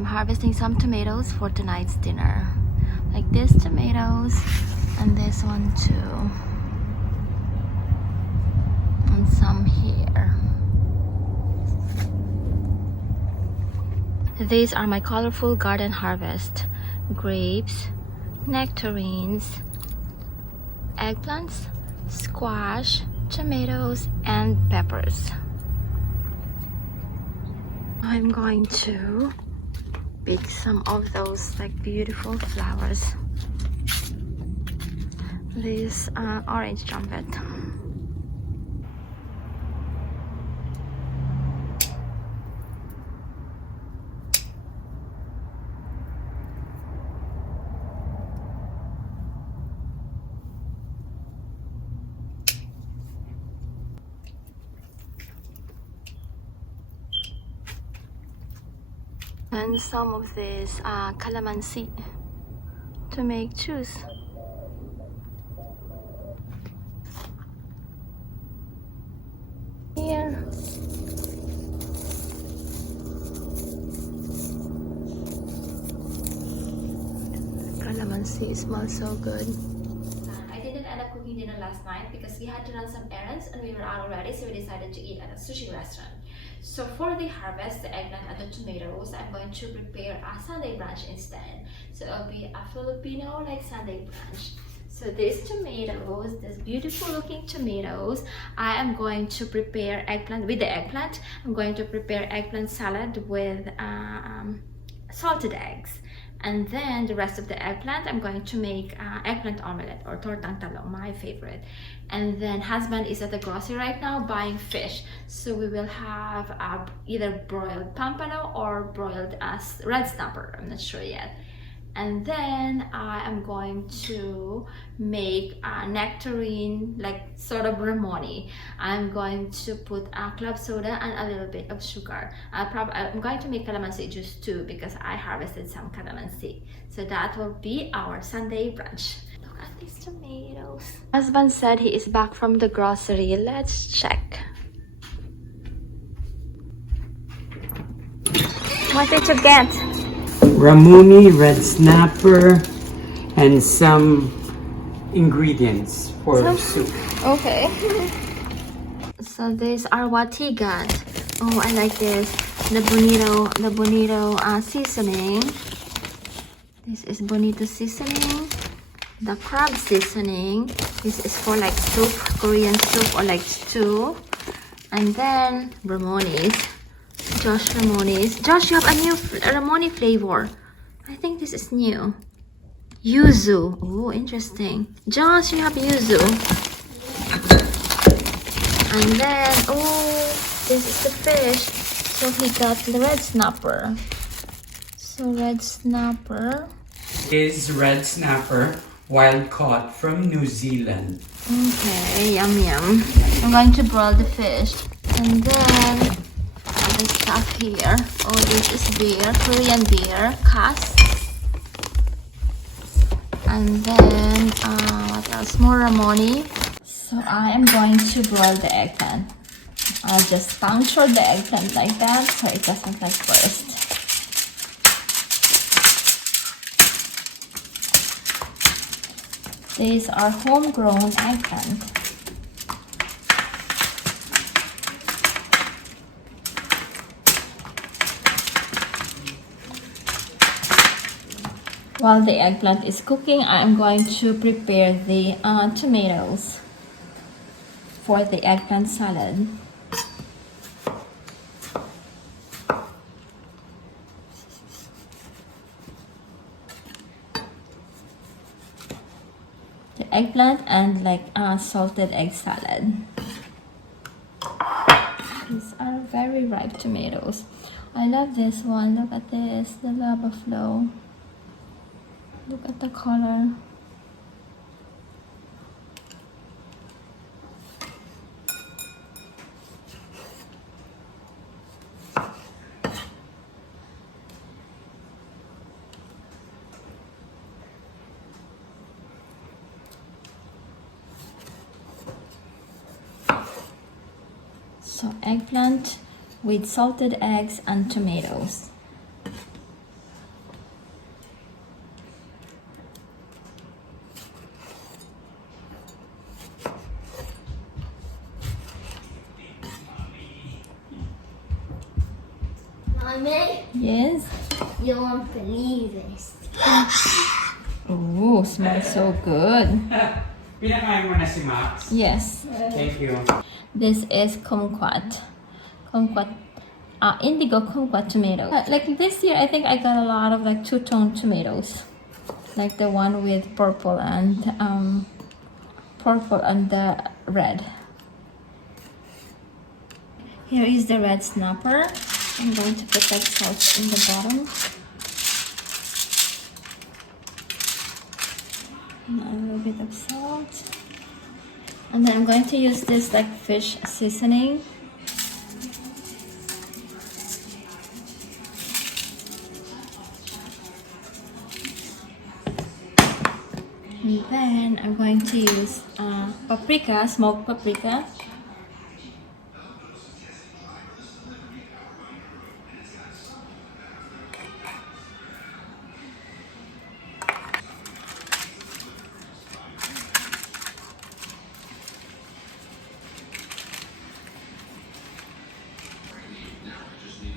I'm harvesting some tomatoes for tonight's dinner. Like this tomatoes and this one too. And some here. These are my colorful garden harvest. Grapes, nectarines, eggplants, squash, tomatoes, and peppers. I'm going to pick some of those like beautiful flowers. This orange trumpet. And some of this calamansi to make juice. Here. Calamansi smells so good. I didn't end up cooking dinner last night because we had to run some errands and we were out already, so we decided to eat at a sushi restaurant. So for the harvest, the eggplant and the tomatoes, I'm going to prepare a Sunday brunch instead. So it'll be a Filipino like Sunday brunch. So these tomatoes, these beautiful looking tomatoes, I am going to prepare eggplant with the eggplant. I'm going to prepare eggplant salad with salted eggs. And then the rest of the eggplant, I'm going to make eggplant omelette or tortang talong, my favorite. And then husband is at the grocery right now buying fish. So we will have either broiled pampano or broiled red snapper. I'm not sure yet. And then I am going to make a nectarine, like sort of ramoni. I'm going to put a club soda and a little bit of sugar. I'm going to make calamansi juice too because I harvested some calamansi. So that will be our Sunday brunch. Look at these tomatoes. Husband said he is back from the grocery. Let's check. What did you get? Ramuni, red snapper, and some ingredients for soup. Okay. So these are what he got. Oh, I like this. The bonito seasoning. This is bonito seasoning. The crab seasoning. This is for like soup, Korean soup or like stew. And then ramonis. Josh ramonis. Josh, you have a new ramoni flavor. I think this is new. Yuzu. Oh, interesting. Josh, you have yuzu. And then, oh, this is the fish. So he got the red snapper. So red snapper. Is red snapper wild caught from New Zealand. Okay, yum yum. I'm going to broil the fish. And then the stuff here. Oh, this is beer, Korean beer, cask. And then what else? More ramoni. So I am going to broil the eggplant. I'll just puncture the eggplant like that so it doesn't like burst. These are homegrown eggplant. While the eggplant is cooking, I'm going to prepare the tomatoes for the eggplant salad. The eggplant and like salted egg salad. These are very ripe tomatoes. I love this one. Look at this, the lava flow. Look at the color. So eggplant with salted eggs and tomatoes. Mommy, Yes. you won't believe this. Oh, smells so good. Pinakain mo na si Max? Yes. Thank you. This is kumquat. Kumquat. Indigo kumquat tomato. Like this year, I think I got a lot of like two-tone tomatoes. Like the one with purple and the red. Here is the red snapper. I'm going to put that salt in the bottom. And a little bit of salt. And then I'm going to use this like fish seasoning. And then I'm going to use paprika, smoked paprika.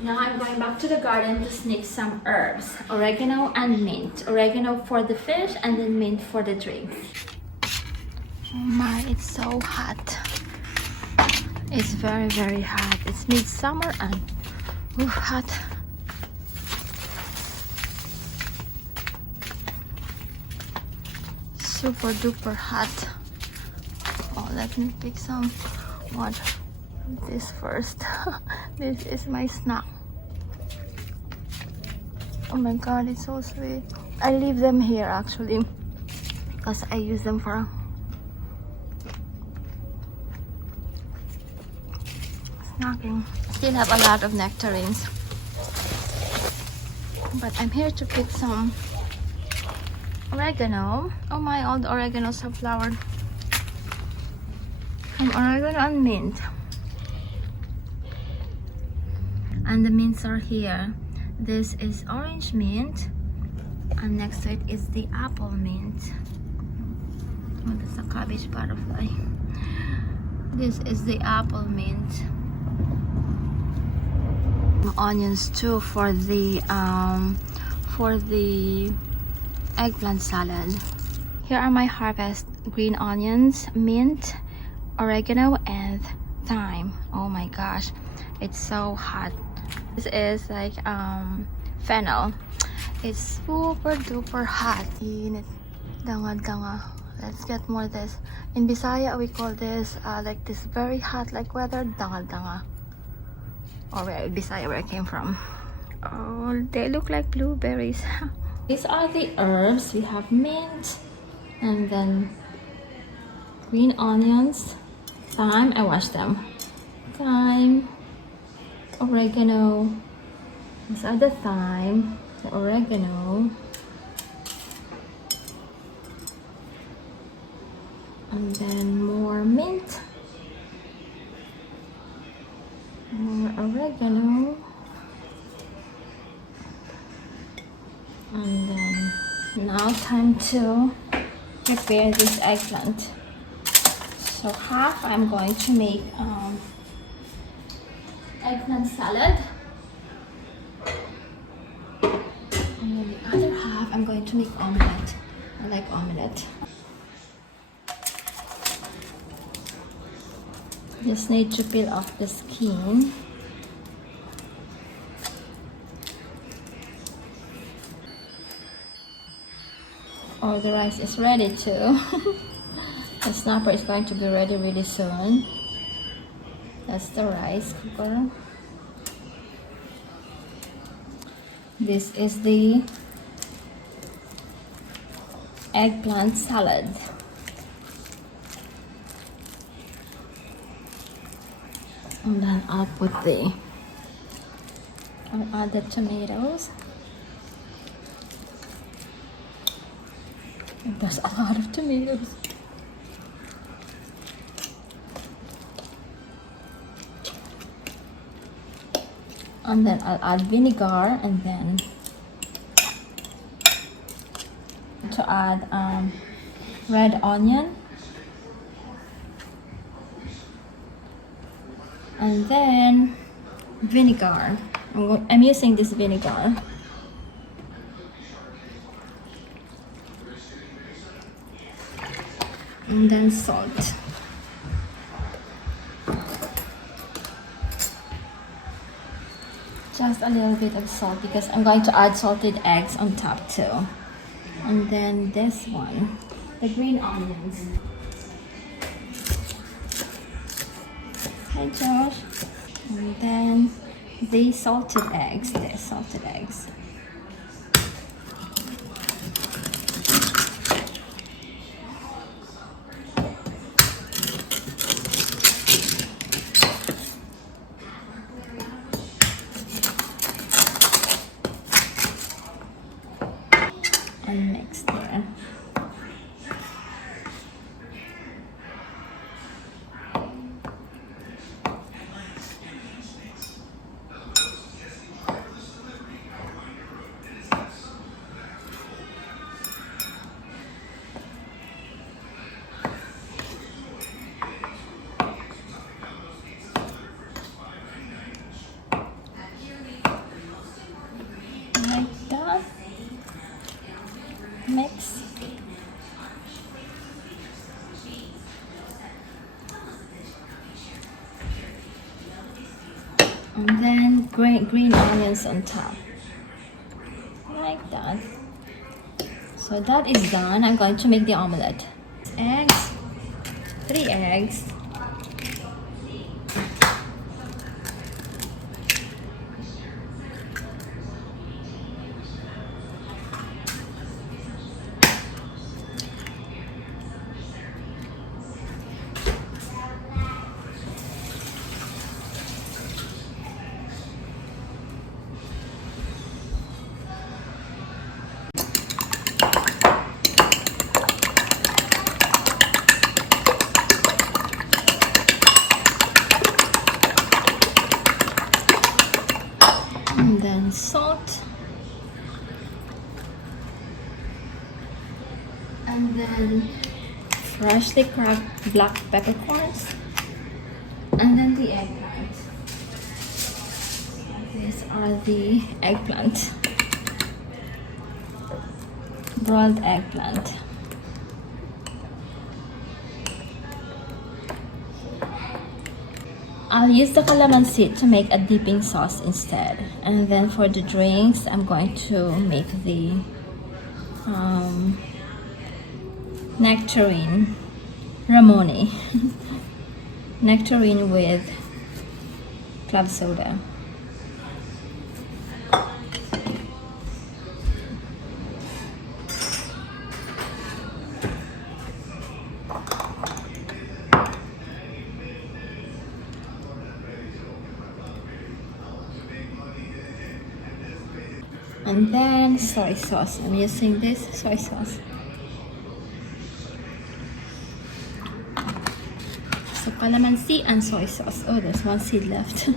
Now I'm going back to the garden to sneak some herbs, oregano and mint. Oregano for the fish and then mint for the drinks. Oh my, it's so hot. It's very, very hot. It's midsummer and hot. Super duper hot. Oh, let me pick some water. This first. This is my snack. Oh my god, it's so sweet. I leave them here actually because I use them for snacking. Still have a lot of nectarines, but I'm here to pick some oregano. Oh my, all the oreganos have flowered. Some oregano and mint. And the mints are here. This is orange mint, and next to it is the apple mint. Oh, that's a cabbage butterfly. This is the apple mint. Onions too for the eggplant salad. Here are my harvest: green onions, mint, oregano, and thyme. Oh my gosh, it's so hot. This is like fennel. It's super duper hot. Init. Danga. Let's get more of this. In Bisaya we call this like this very hot like weather, danga. Or where Bisaya, where I came from. Oh, they look like blueberries. These are the herbs. We have mint, and then green onions, thyme. I washed them. Thyme, oregano. These are the thyme, the oregano, and then more mint, more oregano, and then now time to prepare this eggplant. So half I'm going to make eggplant salad, and then the other half I'm going to make omelette. I like omelette. Just need to peel off the skin. Oh, the rice is ready too. The snapper is going to be ready really soon. That's the rice cooker. This is the eggplant salad. And then I'll add the tomatoes. There's a lot of tomatoes. And then I'll add vinegar, and then to add red onion, and then vinegar. I'm using this vinegar. And then salt. Just a little bit of salt because I'm going to add salted eggs on top too. And then this one, the green onions. Hi Josh. And then the salted eggs. And mix there. Like that. Mix. And then green onions on top. Like that. So that is done. I'm going to make the omelette. Eggs. 3 eggs. And then salt. And then freshly cracked black peppercorns. And then the eggplant. These are the eggplant. Broiled eggplant. I'll use the calamansi to make a dipping sauce instead. And then for the drinks, I'm going to make the nectarine ramoni. Nectarine with club soda. And then soy sauce. I'm using this soy sauce. So calamansi and soy sauce. Oh, there's one seed left.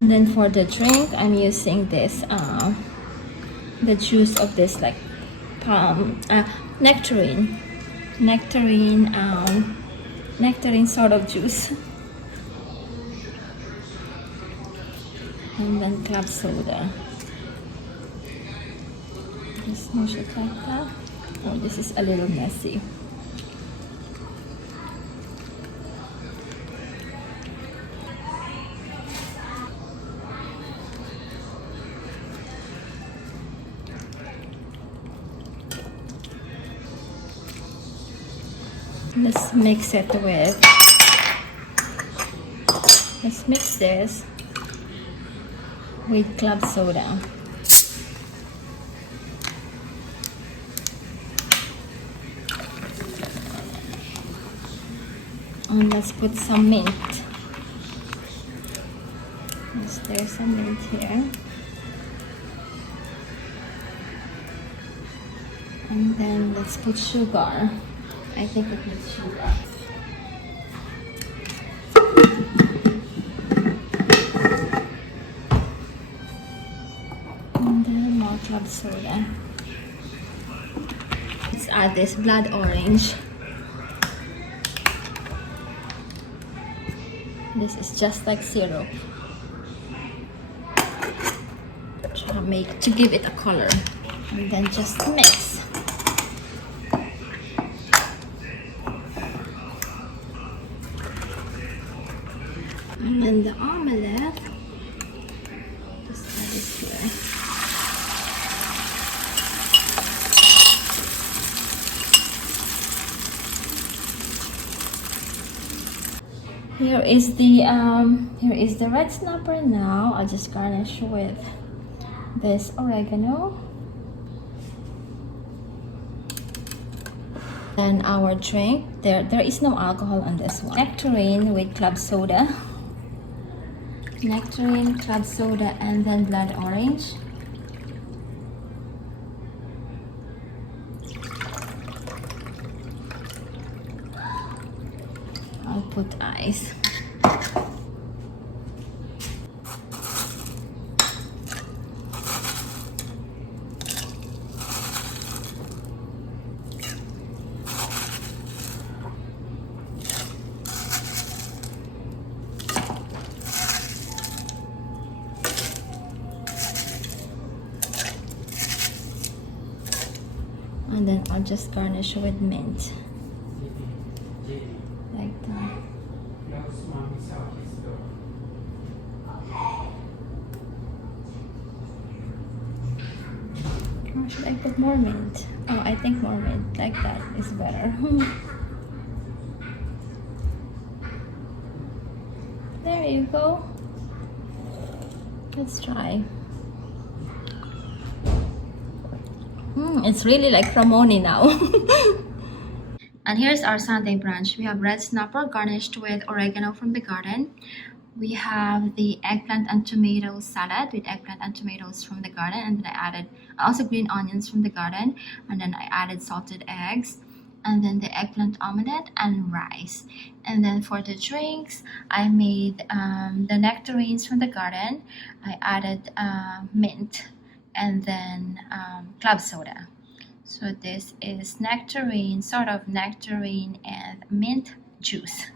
And then for the drink, I'm using this, the juice of this like nectarine sort of juice. And then club soda. Just smush it like that. Oh, this is a little messy. Let's mix it with, let's mix this with club soda. And let's put some mint. There's some mint here. And then let's put sugar. I think it needs sugar. And then more club soda. Let's add this blood orange. This is just like syrup. make to give it a color, and then just mix. And then the omelette, just add it here. Here is the red snapper now. I'll just garnish with this oregano. Then our drink, there is no alcohol on this one. Nectarine with club soda. Nectarine, club soda, and then blood orange. I'll put ice. And then I'll just garnish with mint. Like that. Or should I put more mint? Oh, I think more mint. Like that is better. There you go. Let's try. It's really like Ramoni now. And here's our Sunday brunch. We have red snapper garnished with oregano from the garden. We have the eggplant and tomato salad with eggplant and tomatoes from the garden, and then I added also green onions from the garden, and then I added salted eggs, and then the eggplant omelette and rice. And then for the drinks, I made the nectarines from the garden. I added mint and then club soda. So this is nectarine, sort of nectarine and mint juice.